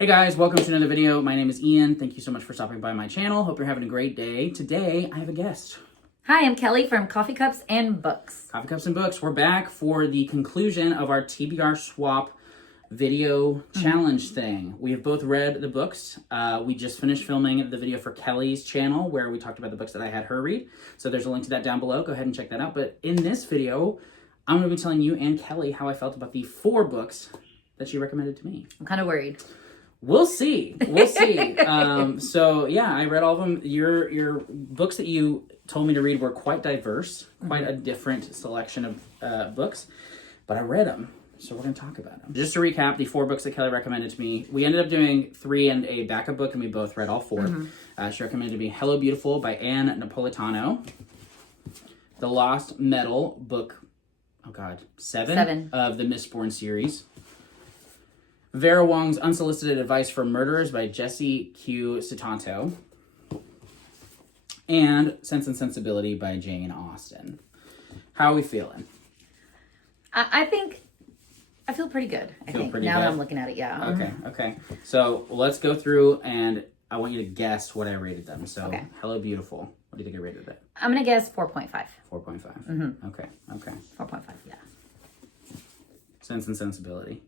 Hey guys, welcome to another video. My name is Ian. Thank you so much for stopping by my channel. Hope you're having a great day. Today, I have a guest. Hi, I'm Kelly from Coffee Cups and Books. Coffee Cups and Books. We're back for the conclusion of our TBR swap video challenge thing. We have both read the books. We just finished filming the video for Kelly's channel where we talked about the books that I had her read. So there's a link to that down below. Go ahead and check that out. But in this video, I'm going to be telling you and Kelly how I felt about the 4 books that she recommended to me. I'm kind of worried. We'll see. We'll see. So yeah, I read all of them. Your books that you told me to read were quite diverse, quite a different selection of books, but I read them. So we're going to talk about them. Just to recap, the 4 books that Kelly recommended to me, we ended up doing 3 and a backup book, and we both read all 4. She recommended to me Hello Beautiful by Anne Napolitano, The Lost Metal, book, 7 of the Mistborn series, Vera Wong's Unsolicited Advice for Murderers by Jessie Q. Sutanto, and Sense and Sensibility by Jane Austen. How are we feeling? I think I feel pretty good. I think now that I'm looking at it, yeah. Okay. So let's go through, and I want you to guess what I rated them. So, Hello Beautiful. What do you think I rated it? I'm gonna guess 4.5. 4.5. Okay. 4.5. Yeah. Sense and Sensibility.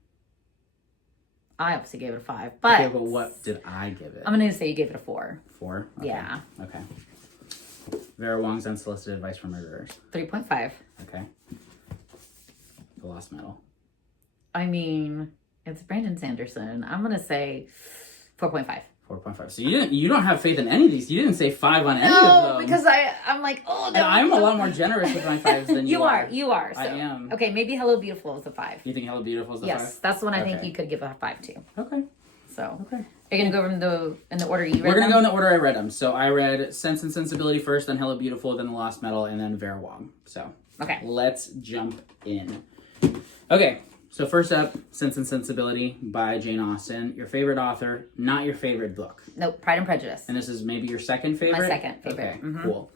I obviously gave it a 5, but okay, but what did I give it? I'm gonna say you gave it a 4. 4? Okay. Yeah. Okay. Vera Wong's Unsolicited Advice for Murderers. 3.5. Okay. The Lost Metal. I mean, it's Brandon Sanderson. I'm gonna say 4.5. 4.5. So you don't have faith in any of these. You didn't say 5 on any of them. No, because I'm like, oh, that I'm a lot more generous with my 5s than you are. You are. So. I am. Okay, maybe Hello Beautiful is a 5. You think Hello Beautiful is a 5? Yes, that's the one I think you could give a 5 to. Okay. So, are you gonna go in the order you read? We're gonna go in the order I read them. So I read Sense and Sensibility first, then Hello Beautiful, then The Lost Metal, and then Vera Wong. So let's jump in. Okay. So first up, Sense and Sensibility by Jane Austen. Your favorite author, not your favorite book. Nope, Pride and Prejudice. And this is maybe your second favorite? My second favorite. Okay, cool.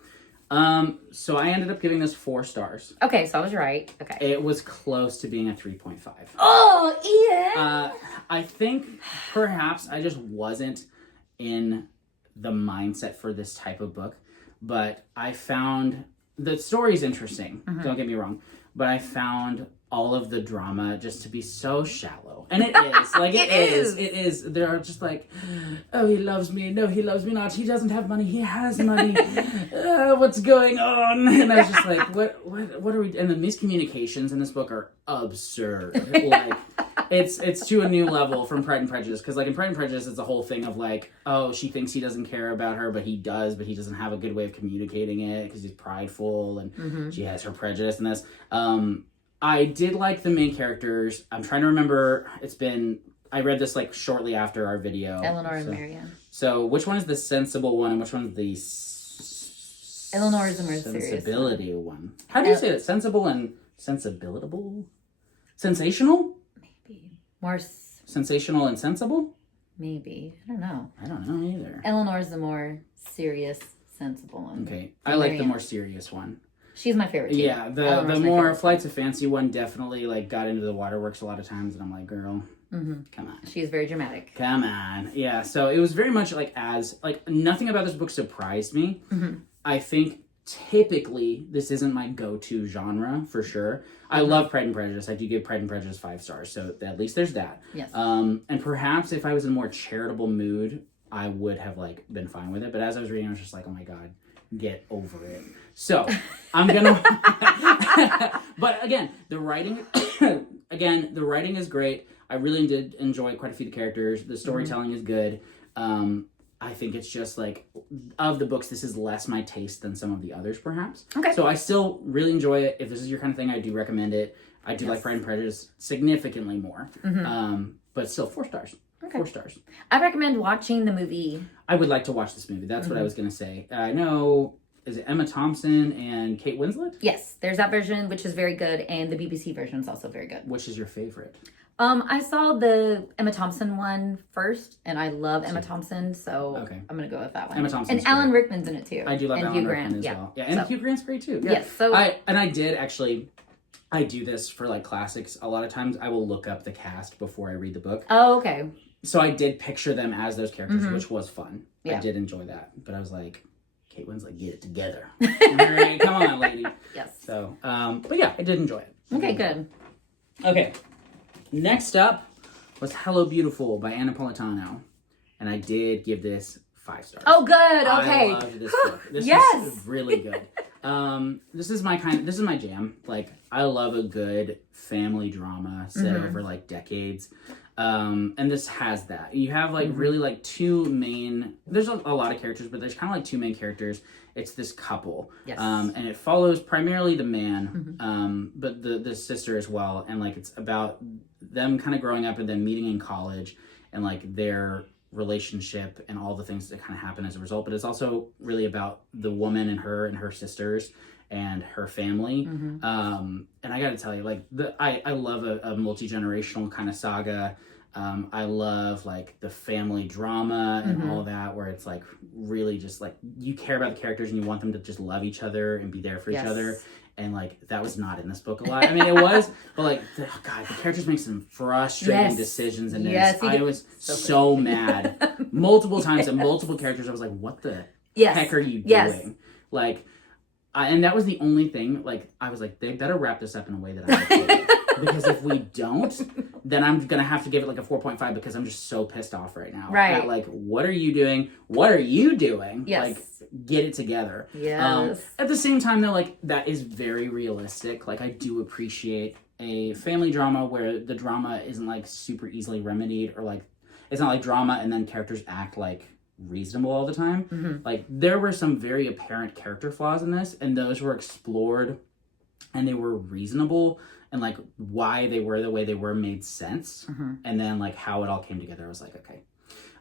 So I ended up giving this 4 stars. Okay, so I was right. Okay. It was close to being a 3.5. Oh, Ian! I think perhaps I just wasn't in the mindset for this type of book, but I found the story's interesting. Don't get me wrong, but I found all of the drama just to be so shallow. And it is. Like, it is. There are just like, oh, he loves me. No, he loves me not. He doesn't have money. He has money. What's going on? And I was just like, what are we... And the miscommunications in this book are absurd. Like, it's to a new level from Pride and Prejudice. Because, like, in Pride and Prejudice, it's a whole thing of, like, oh, she thinks he doesn't care about her, but he does, but he doesn't have a good way of communicating it because he's prideful, and she has her prejudice in this. I did like the main characters. I'm trying to remember. I read this like shortly after our video. Eleanor and Marianne. So which one is the sensible one and which one is the Eleanor is the more serious sensibility one? How do you say that? Sensible and sensibilitable? Sensational? Maybe. More... Sensational and sensible? Maybe. I don't know. I don't know either. Eleanor is the more serious, sensible one. Okay. I like the more serious one. She's my favorite too. Yeah, the more Flights of Fancy one definitely like got into the waterworks a lot of times, and I'm like, girl, come on. She's very dramatic. Come on. Yeah, so it was very much like nothing about this book surprised me. I think typically this isn't my go-to genre for sure. I love Pride and Prejudice. I do give Pride and Prejudice 5 stars, so at least there's that. Yes. And perhaps if I was in a more charitable mood, I would have like been fine with it. But as I was reading, I was just like, oh my god, get over it. So I'm gonna but again the writing is great. I really did enjoy quite a few of the characters. The storytelling is good. I think it's just like, of the books, this is less my taste than some of the others perhaps. So I still really enjoy it. If this is your kind of thing, I do recommend it. I do like Pride and Prejudice significantly more. But still 4 stars. 4 stars. I recommend watching the movie. I would like to watch this movie. That's what I was going to say. I know, is it Emma Thompson and Kate Winslet? Yes, there's that version, which is very good, and the BBC version is also very good. Which is your favorite? I saw the Emma Thompson one first, and I love Emma Thompson, so I'm going to go with that one. Emma Thompson. And Alan Rickman's in it, too. I do love and Alan Hugh Rickman Grant as well. Yeah, and Hugh Grant's great, too. Yeah. Yes, so... I did, actually... I do this for like classics. A lot of times I will look up the cast before I read the book. Oh, okay. So I did picture them as those characters, which was fun. Yeah. I did enjoy that. But I was like, Kate Winslet, get it together. All right, come on, lady. Yes. So, but yeah, I did enjoy it. Okay, good. Okay. Next up was Hello Beautiful by Anna Napolitano. And I did give this 5 stars. Oh, good. Okay. I loved this book. This Yes. was really good. This is my jam. Like, I love a good family drama set over like decades. And this has that. You have like really like two main, there's a lot of characters, but there's kind of like two main characters. It's this couple. Yes. And it follows primarily the man, but the sister as well. And like, it's about them kind of growing up and then meeting in college and like their relationship and all the things that kind of happen as a result. But it's also really about the woman and her sisters and her family. And I gotta tell you, like, I love a multi-generational kind of saga. I love like the family drama and all that, where it's like really just like you care about the characters and you want them to just love each other and be there for each other. And like that was not in this book a lot. I mean, it was, but like, God, the characters make some frustrating decisions in this. I was so mad multiple times and multiple characters. I was like, what the heck are you doing? Like, and that was the only thing. Like, I was like, they better wrap this up in a way that I'm okay with. Because if we don't, then I'm gonna have to give it like a 4.5 because I'm just so pissed off right now. Right. At, like, what are you doing? What are you doing? Yes. Like, get it together. Yes. At the same time, though, like, that is very realistic. Like, I do appreciate a family drama where the drama isn't like super easily remedied, or like it's not like drama and then characters act like reasonable all the time. Like, there were some very apparent character flaws in this, and those were explored and they were reasonable, and like why they were the way they were made sense. And then like how it all came together, I was like, okay.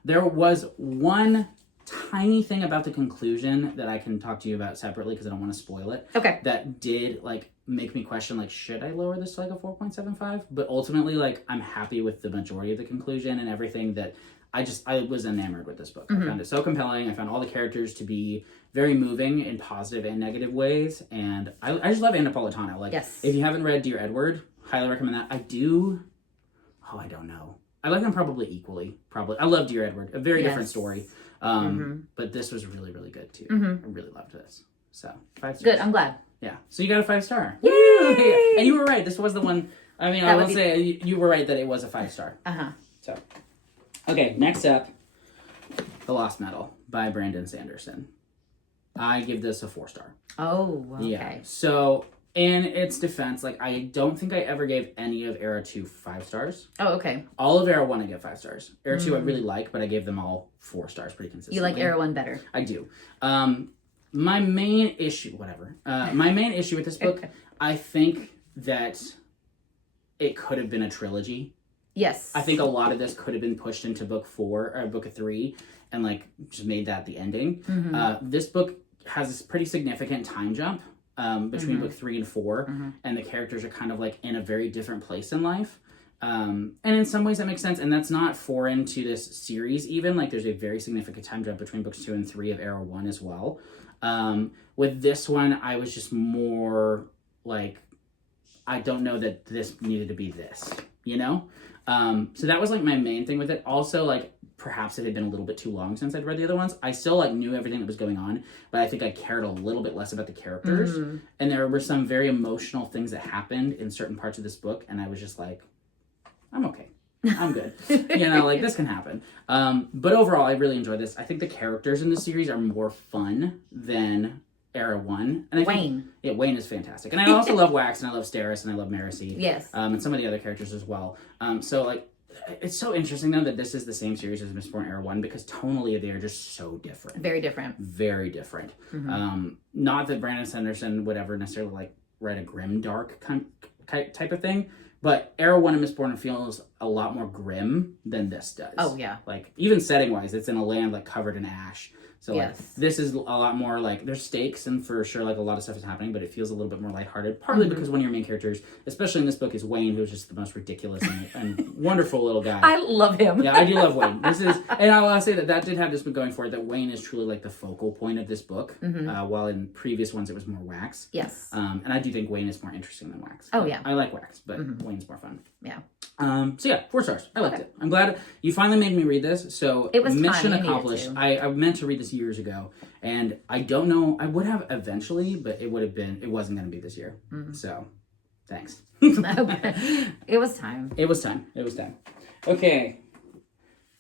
There was one tiny thing about the conclusion that I can talk to you about separately because I don't want to spoil it. Okay. That did like make me question, like, should I lower this to like a 4.75? But ultimately, like, I'm happy with the majority of the conclusion and everything. That I was enamored with this book. I found it so compelling. I found all the characters to be very moving in positive and negative ways. And I just love Anna Napolitano. Like, if you haven't read Dear Edward, highly recommend that. I don't know. I like them probably equally. I love Dear Edward. A very different story. But this was really, really good too. I really loved this. So 5 stars. Good, I'm glad. Yeah. So you got a 5-star. Yay! Yeah. And you were right. This was the one. I mean, I will say you were right that it was a 5-star. So, okay. Next up, The Lost Metal by Brandon Sanderson. I give this a 4-star. Oh, okay. Yeah. So, in its defense, like, I don't think I ever gave any of Era 2 5 stars. Oh, okay. All of Era 1 I give 5 stars. Era 2 I really like, but I gave them all 4 stars pretty consistently. You like Era 1 better? I do. My main issue with this book, I think that it could have been a trilogy. Yes. I think a lot of this could have been pushed into book 4 or book 3 and like just made that the ending. This book has this pretty significant time jump between book 3 and 4, and the characters are kind of like in a very different place in life. And in some ways that makes sense, and that's not foreign to this series even. Like, there's a very significant time jump between books 2 and 3 of Era 1 as well. With this one, I was just more like, I don't know that this needed to be this, you know? So that was like my main thing with it. Also, like, perhaps it had been a little bit too long since I'd read the other ones. I still like knew everything that was going on, but I think I cared a little bit less about the characters. And there were some very emotional things that happened in certain parts of this book, and I was just like, I'm okay. I'm good. You know, like, this can happen. But overall, I really enjoyed this. I think the characters in the series are more fun than Era 1. And I think, Wayne is fantastic. And I also love Wax, and I love Steris, and I love Marcy. Yes. And some of the other characters as well. So, like, it's so interesting, though, that this is the same series as Mistborn Era 1, because tonally they are just so different. Very different. Very different. Not that Brandon Sanderson would ever necessarily, like, write a grim, dark type of thing, but Era 1 and Mistborn feels a lot more grim than this does. Oh, yeah. Like, even setting-wise, it's in a land, like, covered in ash. So like this is a lot more like there's stakes and for sure like a lot of stuff is happening, but it feels a little bit more lighthearted. Partly because one of your main characters, especially in this book, is Wayne, who's just the most ridiculous and wonderful little guy. I love him. Yeah, I do love Wayne. And I'll say that did have this book going for it. That Wayne is truly like the focal point of this book, while in previous ones it was more Wax. Yes. And I do think Wayne is more interesting than Wax. Oh yeah. I like Wax, but Wayne's more fun. Yeah. So yeah, 4 stars. I liked it. I'm glad you finally made me read this. So it was mission accomplished. I meant to read this years ago, and I don't know. I would have eventually, but it wasn't going to be this year. So, thanks. It was time. It was time. Okay.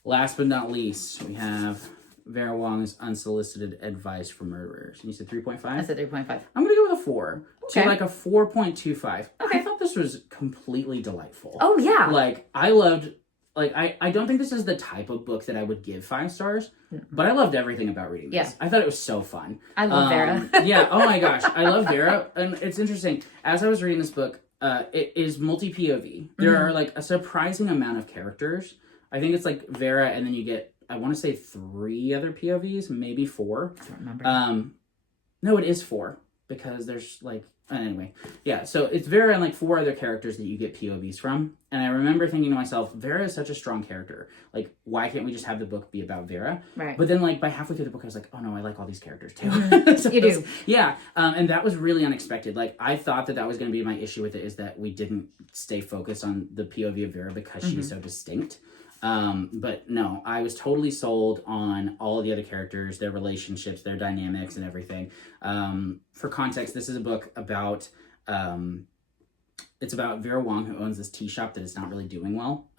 Last but not least, we have Vera Wong's Unsolicited Advice for Murderers. And you said 3.5? I said 3.5. I'm going to go with a 4. Okay. To like a 4.25. Okay. I thought this was completely delightful. Oh, yeah. Like, I loved... Like, I don't think this is the type of book that I would give 5 stars, but I loved everything about reading this. Yeah. I thought it was so fun. I love Vera. Yeah, oh my gosh. I love Vera. And it's interesting. As I was reading this book, it is multi-POV. There are, like, a surprising amount of characters. I think it's, like, Vera, and then you get, I want to say 3 other POVs, maybe 4. I don't remember. No, it is 4, because there's, like... Anyway, yeah, so it's Vera and like 4 other characters that you get POVs from. And I remember thinking to myself, Vera is such a strong character. Like, why can't we just have the book be about Vera? Right. But then, like, by halfway through the book, I was like, oh no, I like all these characters too. So you do. Yeah. And that was really unexpected. Like, I thought that was going to be my issue with it, is that we didn't stay focused on the POV of Vera because she's so distinct. But no, I was totally sold on all of the other characters, their relationships, their dynamics, and everything. For context, this is a book about, it's about Vera Wong, who owns this tea shop that is not really doing well.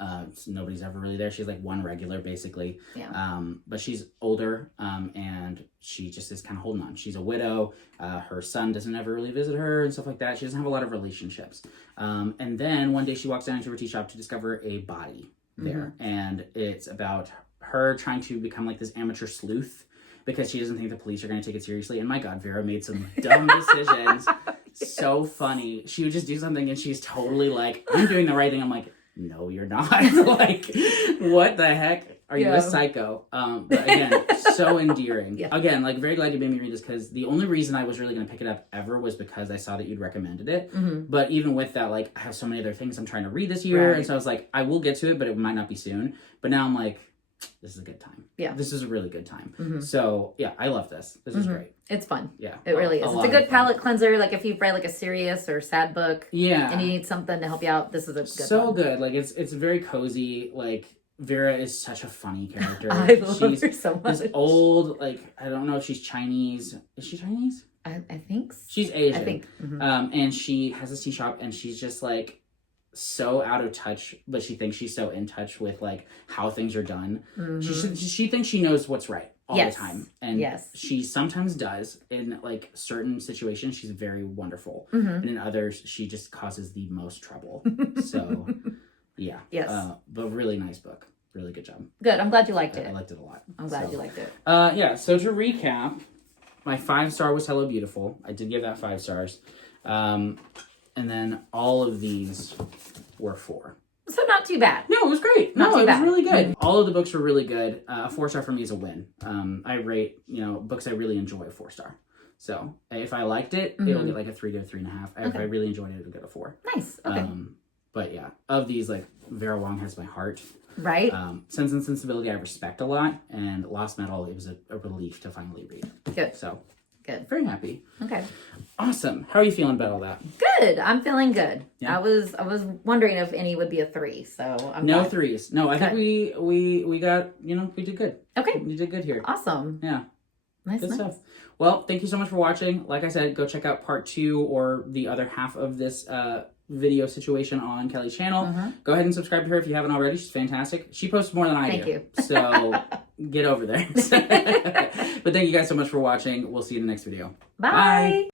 Nobody's ever really there. She's like one regular, basically. Yeah. But she's older, and she just is kind of holding on. She's a widow. Her son doesn't ever really visit her and stuff like that. She doesn't have a lot of relationships. And then one day she walks down into her tea shop to discover a body there, and it's about her trying to become like this amateur sleuth because she doesn't think the police are going to take it seriously. And my god, Vera made some dumb decisions. So funny. She would just do something and she's totally like, I'm doing the right thing. I'm like, no, you're not. Like, what the heck? Are you a psycho? But again, so endearing. Yeah. Again, like, very glad you made me read this, because the only reason I was really going to pick it up ever was because I saw that you'd recommended it. But even with that, like, I have so many other things I'm trying to read this year. Right. And so I was like, I will get to it, but it might not be soon. But now I'm like, this is a good time. Yeah. This is a really good time. So, yeah, I love this. This is great. It's fun. Yeah. It really is. It's a good palate cleanser. Like, if you've read, like, a serious or sad book. Yeah. And you need something to help you out, this is a good one. So good. Like, it's very cozy. Like, Vera is such a funny character. I love her so much. This old, like, I don't know if she's Chinese. Is she Chinese? I think so. She's Asian. I think. And she has this tea shop, and she's just, like, so out of touch, but she thinks she's so in touch with, like, how things are done. She thinks she knows what's right all the time. And she sometimes does. In, like, certain situations, she's very wonderful. And in others, she just causes the most trouble. So... Yeah. Yes. But really nice book. Really good job. Good. I'm glad you liked it. I liked it a lot. I'm glad you liked it. Yeah. So to recap, my 5-star was Hello Beautiful. I did give that 5 stars. And then all of these were 4. So not too bad. No, it was great. No, it was really good. All of the books were really good. A 4-star for me is a win. I rate, books I really enjoy a 4-star. So if I liked it, it'll get like a 3 to a 3.5. If I really enjoyed it, it'll get a 4. Nice. Okay. But yeah, of these, like, Vera Wong has my heart. Right. Sense and Sensibility I respect a lot, and Lost Metal, it was a relief to finally read. Good. So, good. Very happy. Okay. Awesome. How are you feeling about all that? Good. I'm feeling good. Yeah. I was wondering if any would be a 3, so I'm no glad. 3s. No, I think we got, we did good. Okay. We did good here. Awesome. Yeah. Nice stuff. Well, thank you so much for watching. Like I said, go check out part 2 or the other half of this video situation on Kelly's channel. Go ahead and subscribe to her if you haven't already. She's fantastic. She posts more than I do. Thank you. So get over there. But thank you guys so much for watching. We'll see you in the next video. Bye. Bye.